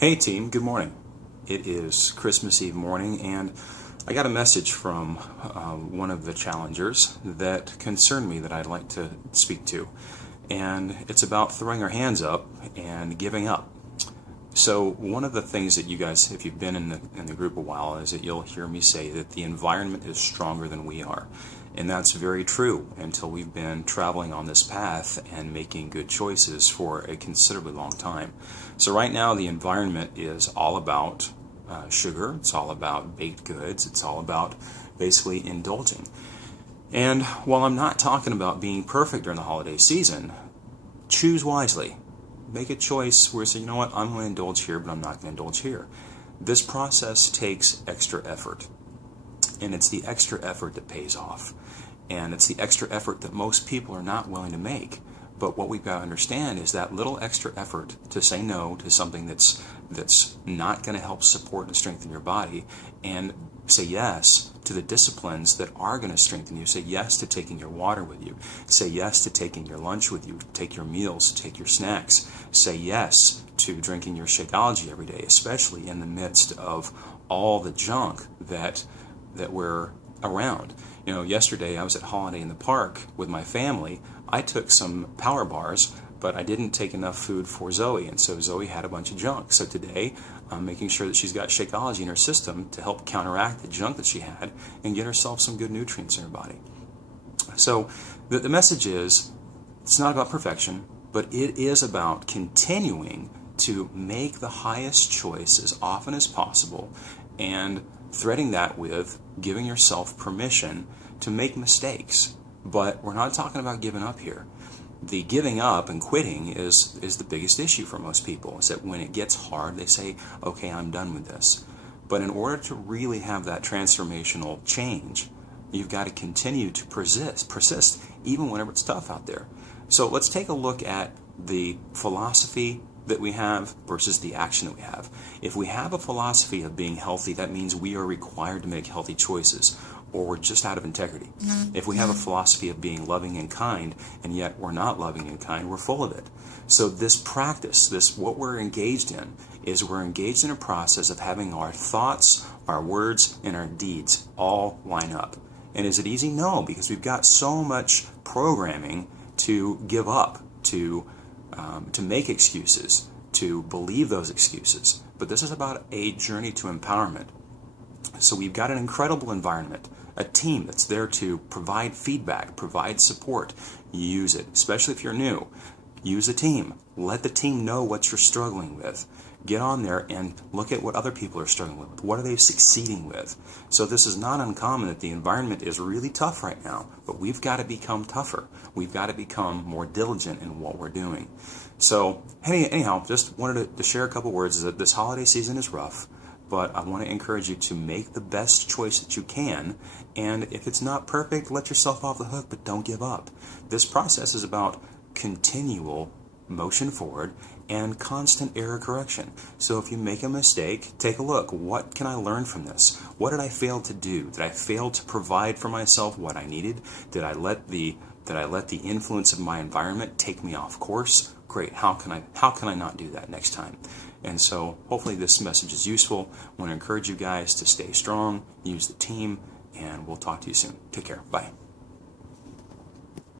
Hey team, good morning. It is Christmas Eve morning and I got a message from one of the challengers that concerned me that I'd like to speak to. And it's about throwing our hands up and giving up. So one of the things that you guys, if you've been in the group a while, is that you'll hear me say that the environment is stronger than we are. And that's very true until we've been traveling on this path and making good choices for a considerably long time. So right now the environment is all about sugar, it's all about baked goods, it's all about basically indulging. And while I'm not talking about being perfect during the holiday season, choose wisely. Make a choice where you say, you know what, I'm going to indulge here, but I'm not going to indulge here. This process takes extra effort. And it's the extra effort that pays off. And it's the extra effort that most people are not willing to make. But what we've got to understand is that little extra effort to say no to something that's not going to help support and strengthen your body, and say yes to the disciplines that are going to strengthen you. Say yes to taking your water with you. Say yes to taking your lunch with you. Take your meals, take your snacks. Say yes to drinking your Shakeology every day, especially in the midst of all the junk that we're around. You know, yesterday I was at Holiday in the Park with my family. I took some power bars, but I didn't take enough food for Zoe, and so Zoe had a bunch of junk. So today I'm making sure that she's got Shakeology in her system to help counteract the junk that she had and get herself some good nutrients in her body. So the message is, it's not about perfection, but it is about continuing to make the highest choice as often as possible, and threading that with giving yourself permission to make mistakes. But we're not talking about giving up here. The giving up and quitting is the biggest issue for most people, is that when it gets hard, they say, okay, I'm done with this. But in order to really have that transformational change, you've got to continue to persist, even whenever it's tough out there. So let's take a look at the philosophy that we have versus the action that we have. If we have a philosophy of being healthy, that means we are required to make healthy choices, or we're just out of integrity. If we have a philosophy of being loving and kind, and yet we're not loving and kind, we're full of it. So this practice, what we're engaged in, is we're engaged in a process of having our thoughts, our words, and our deeds all line up. And is it easy? No, because we've got so much programming to give up, to make excuses, to believe those excuses. But this is about a journey to empowerment. So we've got an incredible environment, a team that's there to provide feedback, provide support. Use it, especially if you're new. Use a team. Let the team know what you're struggling with. Get on there and look at what other people are struggling with. What are they succeeding with? So this is not uncommon that the environment is really tough right now, but we've got to become tougher. We've got to become more diligent in what we're doing. So anyhow, just wanted to share a couple words, is that this holiday season is rough, but I want to encourage you to make the best choice that you can, and if it's not perfect, let yourself off the hook, but don't give up. This process is about continual motion forward and constant error correction. So if you make a mistake, take a look. What can I learn from this? What did I fail to do? Did I fail to provide for myself what I needed? Did I let the influence of my environment take me off course? Great. How can I not do that next time? And so hopefully this message is useful. I want to encourage you guys to stay strong, use the team, and we'll talk to you soon. Take care. Bye.